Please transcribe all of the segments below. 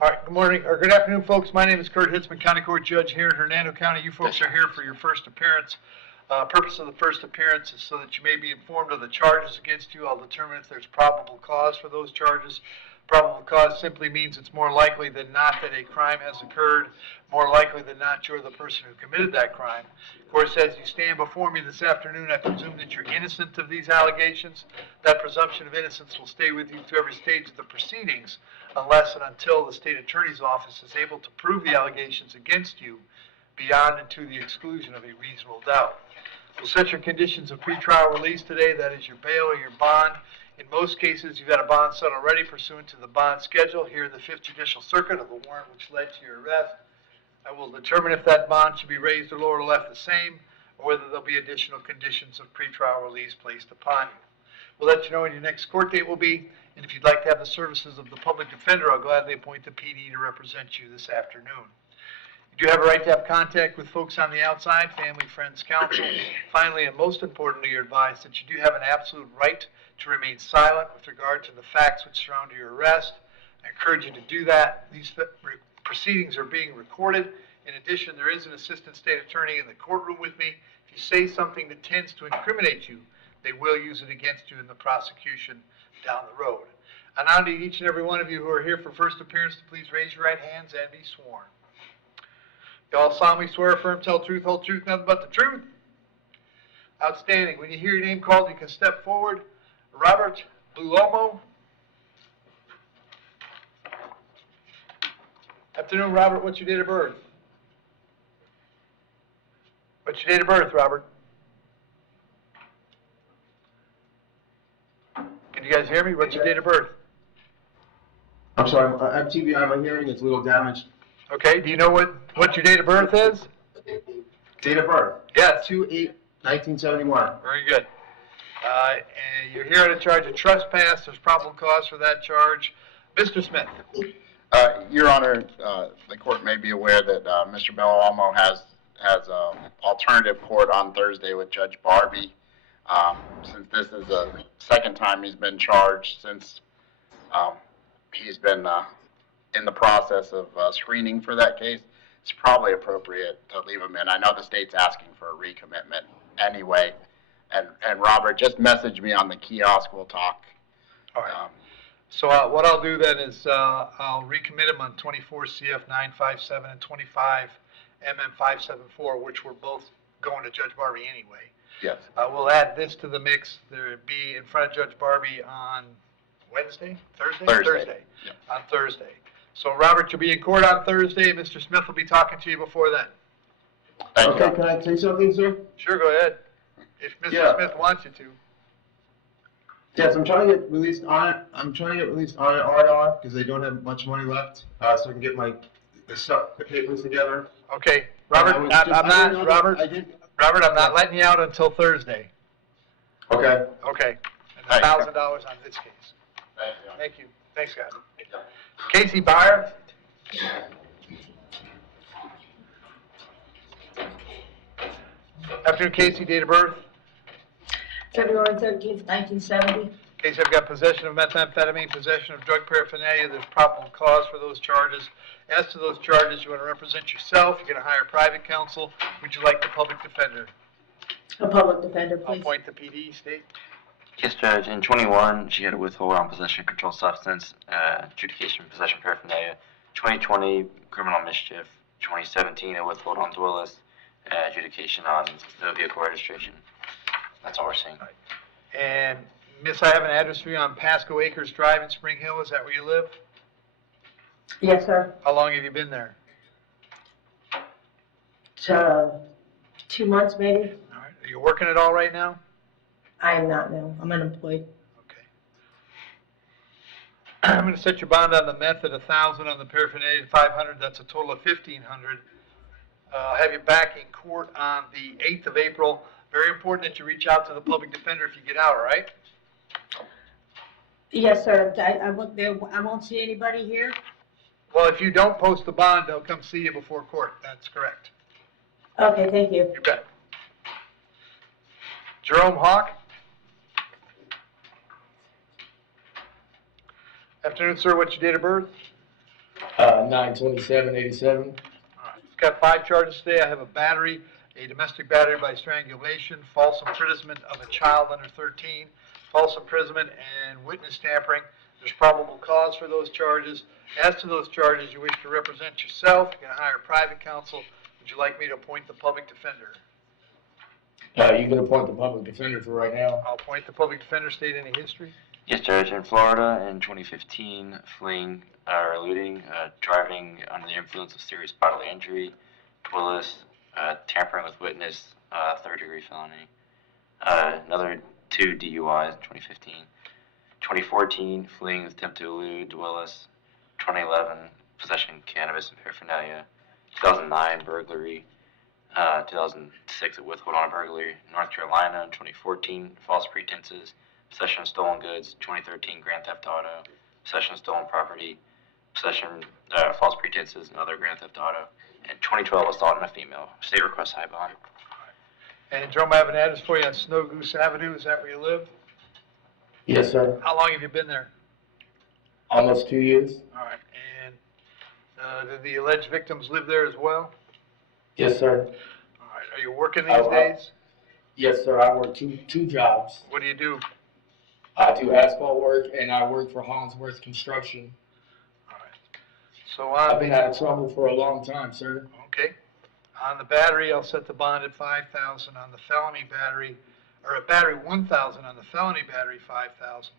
All right, good morning, or good afternoon, folks. My name is Kurt Hitzemann, County Court Judge here in Hernando County. You folks are here for your first appearance. Purpose of the first appearance is so that you may be informed of the charges against you. I'll determine if there's probable cause for those charges. Probable cause simply means it's more likely than not that a crime has occurred, more likely than not you're the person who committed that crime. Of course, as you stand before me this afternoon, I presume that you're innocent of these allegations. That presumption of innocence will stay with you through every stage of the proceedings, unless and until the state attorney's office is able to prove the allegations against you beyond and to the exclusion of a reasonable doubt. We'll set your conditions of pretrial release today. That is your bail or your bond. In most cases, you've got a bond set already pursuant to the bond schedule here in the 5th Judicial Circuit of the warrant which led to your arrest. I will determine if that bond should be raised or lowered or left the same, or whether there'll be additional conditions of pretrial release placed upon you. We'll let you know when your next court date will be, and if you'd like to have the services of the public defender, I'll gladly appoint the PD to represent you this afternoon. You do have a right to have contact with folks on the outside, family, friends, counsel. Finally, and most importantly, you're advised that you do have an absolute right to remain silent with regard to the facts which surround your arrest. I encourage you to do that. These proceedings are being recorded. In addition, there is an assistant state attorney in the courtroom with me. If you say something that tends to incriminate you, they will use it against you in the prosecution down the road. I now need each and every one of you who are here for first appearance to please raise your right hands and be sworn. You all solemnly swear, affirm, tell truth, whole truth, nothing but the truth? Outstanding. When you hear your name called, you can step forward. Robert Buomo. Afternoon, Robert. What's your date of birth? What's your date of birth, Robert? Can you guys hear me? What's your date of birth? I'm sorry, MTBI, my hearing is a little damaged. Okay, do you know what your date of birth is? Date of birth? Yes. 2/8/1971. Very good. And you're here on a charge of trespass. There's probable cause for that charge. Mr. Smith. Your Honor, the court may be aware that Mr. Bellomo has alternative court on Thursday with Judge Barbie. Since this is the second time he's been charged since he's been in the process of screening for that case, it's probably appropriate to leave him in. I know the state's asking for a recommitment anyway. And Robert, just message me on the kiosk. We'll talk. All right. So what I'll do then is I'll recommit him on 24 CF 957 and 25 MM 574, which were both going to Judge Barbie anyway. Yes. We'll add this to the mix. There'll be in front of Judge Barbie on Wednesday? Thursday? Thursday. Yep. On Thursday. So Robert, you'll be in court on Thursday. Mr. Smith will be talking to you before then. Thank you. Can I say something, sir? Sure, go ahead. If Mr. Smith wants you to. Yes, I'm trying to get released on it. I'm trying to get released on RR because they don't have much money left, so I can get my papers together. Okay, Robert. Robert, I'm not letting you out until Thursday. Okay. Okay. And $1,000 on this case. Thank you. Thanks, guys. Casey Byer. Afternoon, Casey. Date of birth? February 13th, 1970. Casey, I've got possession of methamphetamine, possession of drug paraphernalia. There's probable cause for those charges. As to those charges, you want to represent yourself. You're going to hire private counsel. Would you like the public defender? A public defender, please. I'll appoint the PD, state. Yes, Judge. In 21, she had a withhold on possession of controlled substance, adjudication of possession paraphernalia. 2020, criminal mischief. 2017, a withhold on Dwellis, adjudication on no vehicle registration. That's all we're seeing. Right. And, Miss, I have an address for you on Pasco Acres Drive in Spring Hill. Is that where you live? Yes, sir. How long have you been there? 2 months, maybe. All right. Are you working at all right now? I am not, no. I'm unemployed. Okay. I'm going to set your bond on the meth at $1,000, on the paraphernalia at $500. That's a total of $1,500. I'll have you back in court on the 8th of April. Very important that you reach out to the public defender if you get out, all right? Yes, sir. I won't see anybody here? Well, if you don't post the bond, they'll come see you before court. That's correct. Okay, thank you. You bet. Jerome Hawk. Afternoon, sir. What's your date of birth? 9/27/87. All right. It's got 5 charges today. I have a battery, a domestic battery by strangulation, false imprisonment of a child under 13, false imprisonment, and witness tampering. There's probable cause for those charges. As to those charges, you wish to represent yourself, you can hire private counsel. Would you like me to appoint the public defender? You can appoint the public defender for right now. I'll appoint the public defender. State any history. Yes, Judge. In Florida in 2015, fleeing or eluding, driving under the influence of serious bodily injury, Willis, tampering with witness, 3rd-degree felony. Another 2 DUIs in 2015. 2014, fleeing with attempt to elude, Willis. 2011, possession of cannabis and paraphernalia. 2009, burglary. 2006, a withhold on a burglary. North Carolina in 2014, false pretenses. Possession of stolen goods. 2013, grand theft auto. Possession of stolen property. Possession, false pretenses, and other grand theft auto. And 2012, assault on a female. State requests high bond. And Jerome, I have an address for you on Snow Goose Avenue. Is that where you live? Yes, sir. How long have you been there? Almost 2 years. All right. And do the alleged victims live there as well? Yes, sir. All right. Are you working these days? Yes, sir. I work two jobs. What do you do? I do asphalt work and I work for Hollingsworth Construction. All right. So I've been out of trouble for a long time, sir. okay. On the battery, I'll set the bond at $5,000. On the felony battery, or at battery $1,000. On the felony battery, $5,000.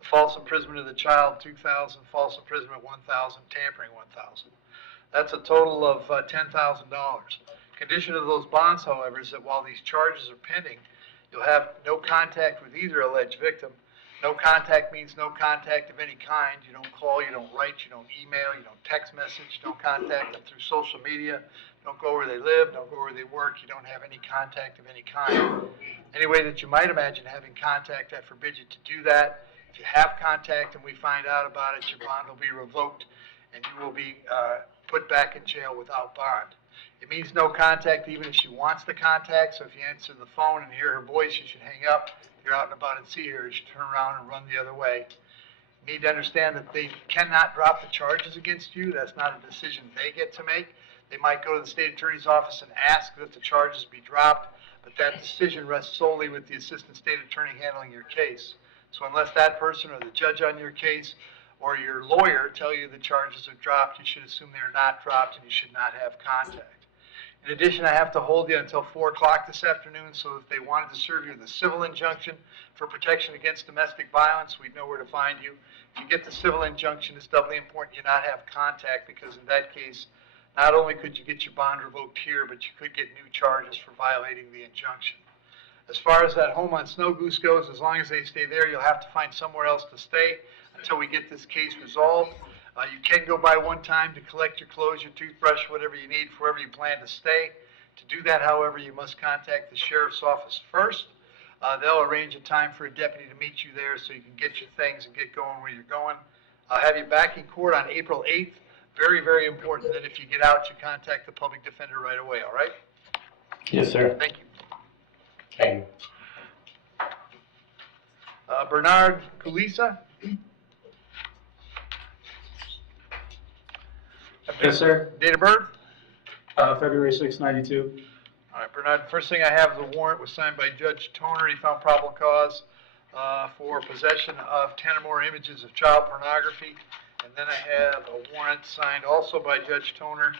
The false imprisonment of the child, $2,000. False imprisonment, $1,000. Tampering, $1,000. That's a total of $10,000. Condition of those bonds, however, is that while these charges are pending, you'll have no contact with either alleged victim. No contact means no contact of any kind. You don't call, you don't write, you don't email, you don't text message, don't contact them through social media, don't go where they live, don't go where they work, you don't have any contact of any kind. Any way that you might imagine having contact, I forbid you to do that. If you have contact and we find out about it, your bond will be revoked and you will be put back in jail without bond. It means no contact even if she wants the contact, so if you answer the phone and hear her voice, you should hang up. If you're out and about and see her, you should turn around and run the other way. You need to understand that they cannot drop the charges against you. That's not a decision they get to make. They might go to the state attorney's office and ask that the charges be dropped, but that decision rests solely with the assistant state attorney handling your case. So unless that person or the judge on your case or your lawyer tell you the charges are dropped, you should assume they're not dropped and you should not have contact. In addition, I have to hold you until 4 o'clock this afternoon, so if they wanted to serve you with a civil injunction for protection against domestic violence, we'd know where to find you. If you get the civil injunction, it's doubly important you not have contact, because in that case, not only could you get your bond revoked here, but you could get new charges for violating the injunction. As far as that home on Snow Goose goes, as long as they stay there, you'll have to find somewhere else to stay until we get this case resolved. You can go by one time to collect your clothes, your toothbrush, whatever you need for wherever you plan to stay. To do that, however, you must contact the sheriff's office first. They'll arrange a time for a deputy to meet you there so you can get your things and get going where you're going. I'll have you back in court on April 8th. Very, very important that if you get out, you contact the public defender right away, all right? Yes, sir. Thank you. Thank you. Bernard Kulisa? Yes, sir. Date of birth? February 6, 92. All right, Bernard, the first thing I have is a warrant was signed by Judge Toner. He found probable cause for possession of 10 or more images of child pornography. And then I have a warrant signed also by Judge Toner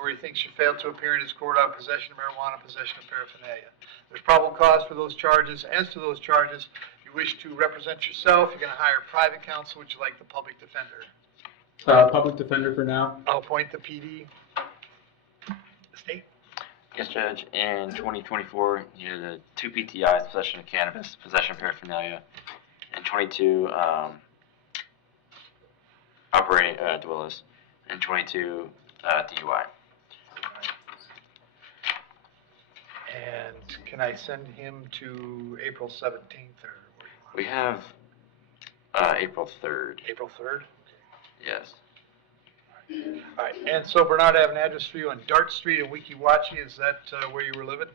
where he thinks you failed to appear in his court on possession of marijuana, possession of paraphernalia. There's probable cause for those charges. As to those charges, if you wish to represent yourself, you're going to hire private counsel. Would you like the public defender? Public defender for now. I'll appoint the PD. State? Yes, Judge. In 2024, you had 2 PTIs, possession of cannabis, possession of paraphernalia, and 22 operating dwellers, and 22 DUI. And can I send him to April 17th or? We have April 3rd. April 3rd? Yes. All right, and so Bernard, I have an address for you on Dart Street in Weeki Wachee. Is that where you were living?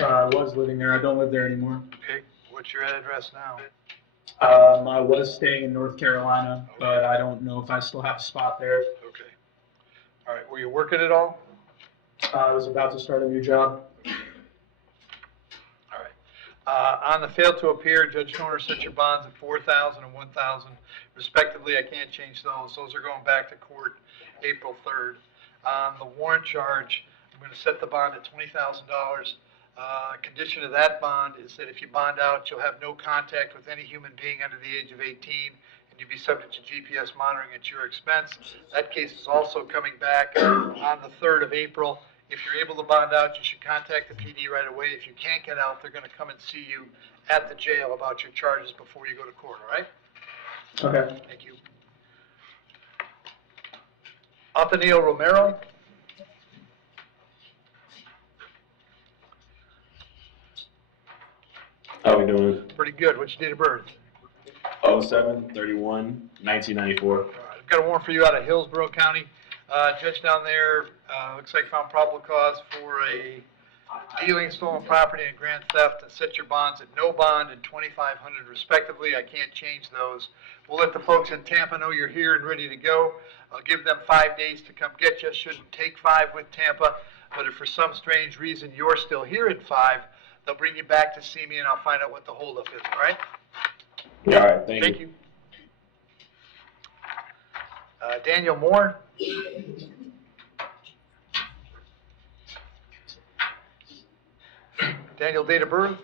I was living there. I don't live there anymore. Okay, what's your address now? I was staying in North Carolina, but I don't know if I still have a spot there. Okay. All right, were you working at all? I was about to start a new job. All right. On the fail to appear, Judge Toner set your bonds at $4,000 and $1,000 respectively. I can't change those. Those are going back to court April 3rd. On the warrant charge, I'm going to set the bond at $20,000. Condition of that bond is that if you bond out, you'll have no contact with any human being under the age of 18, and you'll be subject to GPS monitoring at your expense. That case is also coming back on the 3rd of April. If you're able to bond out, you should contact the PD right away. If you can't get out, they're going to come and see you at the jail about your charges before you go to court, all right? Okay. Thank you. Ateneo Romero. How we doing? Pretty good. What's your date of birth? 07/31/1994. I've got a warrant for you out of Hillsborough County. Judge down there, looks like found probable cause for a dealing stolen property and grand theft, and set your bonds at no bond and $2,500 respectively. I can't change those. We'll let the folks in Tampa know you're here and ready to go. I'll give them 5 days to come get you. Shouldn't take 5 with Tampa, but if for some strange reason you're still here at 5, they'll bring you back to see me and I'll find out what the holdup is, all right? Yeah, all right, thank you. Thank you. Daniel Moore. Daniel, date of birth?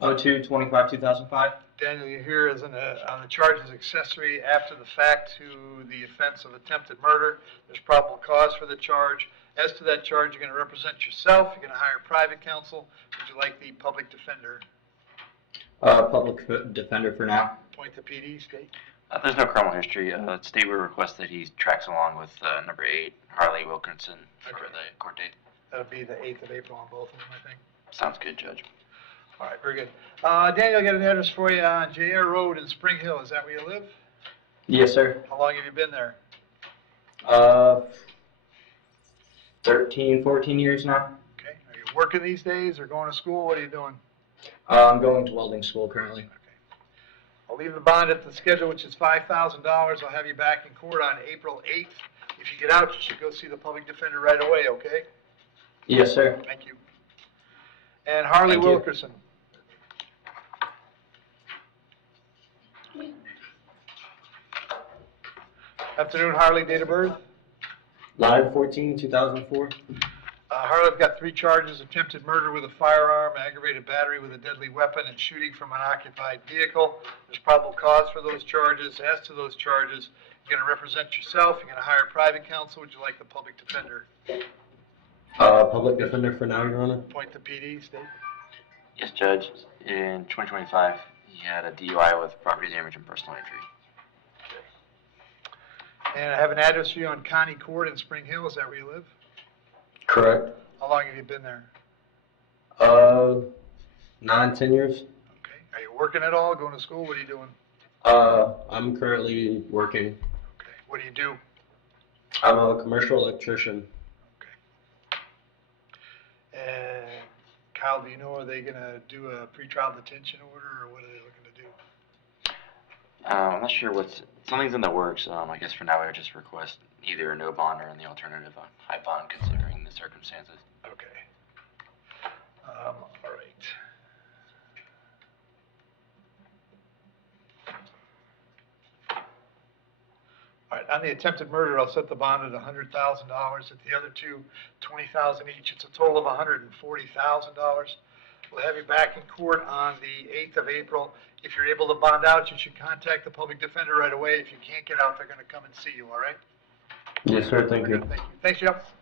02/25/2005. Daniel, you're here as on the charge as accessory after the fact to the offense of attempted murder. There's probable cause for the charge. As to that charge, you're going to represent yourself. You're going to hire private counsel. Would you like the public defender? Public defender for now. Point the PD, state. There's no criminal history. State would request that he tracks along with number 8, Harley Wilkinson, for Okay. the court date. That'll be the 8th of April on both of them, I think. Sounds good, Judge. All right, very good. Daniel, I got an address for you on J.R. Road in Spring Hill. Is that where you live? Yes, sir. How long have you been there? 13, 14 years now. Okay. Are you working these days or going to school? What are you doing? I'm going to welding school currently. I'll leave the bond at the schedule, which is $5,000. I'll have you back in court on April 8th. If you get out, you should go see the public defender right away, okay? Yes, sir. Thank you. And Harley Thank you. Wilkerson. Afternoon, Harley, date of birth? 9/14/2004. Harley's got 3 charges: attempted murder with a firearm, aggravated battery with a deadly weapon, and shooting from an occupied vehicle. There's probable cause for those charges. As to those charges, you're going to represent yourself. You're going to hire private counsel. Would you like the public defender? Public defender for now, Your Honor. Point the PD, state. Yes, Judge. In 2025, he had a DUI with property damage and personal injury. And I have an address for you on Connie Court in Spring Hill. Is that where you live? Correct. How long have you been there? 9, 10 years. Okay. Are you working at all? Going to school? What are you doing? I'm currently working. Okay. What do you do? I'm a commercial electrician. And Kyle, do you know, are they going to do a pretrial detention order, or what are they looking to do? I'm not sure something's in the works. I guess for now I would just request either a no bond or in the alternative a high bond considering the circumstances. Okay. All right. All right, on the attempted murder, I'll set the bond at $100,000. At the other two, $20,000 each. It's a total of $140,000. We'll have you back in court on the 8th of April. If you're able to bond out, you should contact the public defender right away. If you can't get out, they're going to come and see you, all right? Yes, sir. Thank you. Thank you. Thanks, Jeff.